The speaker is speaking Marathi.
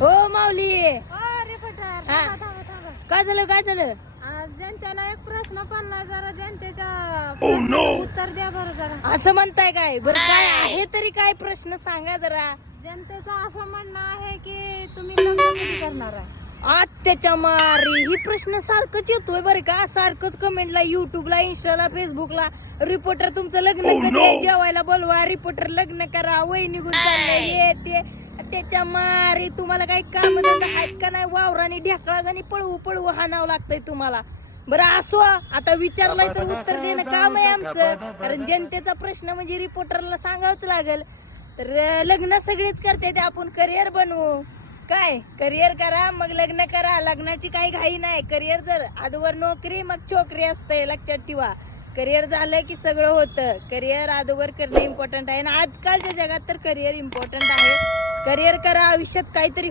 हो माऊली. रिपोर्टर हा. काय झालं काय झालं? जनतेला एक प्रश्न पडला, जरा जनतेच्या प्रश्नाचं उत्तर द्या बरं जरा. असं म्हणताय काय? बरं काय आहे तरी काय प्रश्न सांगा जरा. जनतेचं असं म्हणणं आहे की तुम्ही लग्न कधी करणार आहे? आत्याच्या मारी ही प्रश्न सारखंच येतोय बरं का. सारखंच कमेंटला, युट्यूबला, इंस्टाला, फेसबुकला. रिपोर्टर तुमचं लग्न कधी आहे? जेवायला बोलवा. रिपोर्टर लग्न करा. वय निघून चाललंय हे ते. त्याच्या मारी तुम्हाला काही काम धंदा आहेत का नाही? वावराने ढेकळाने पळवू पळवू हाणावं लागतंय तुम्हाला. बरं असो, आता विचारलंय तर उत्तर देणं काम आहे आमचं. कारण जनतेचा प्रश्न म्हणजे रिपोर्टरला सांगावंच लागेल. तर लग्न सगळीच करते ते, आपण करिअर बनवू. काय करिअर करा मग लग्न करा. लग्नाची काही घाई नाही. करिअर जर अगोदर नोकरी मग छोकरी असते, लक्षात ठेवा. करिअर झालं की सगळं होतं. करिअर अगोदर करणं इम्पॉर्टंट आहे. आणि आजकालच्या जगात तर करिअर इम्पॉर्टंट आहे. करिअर करा, आयुष्यात काहीतरी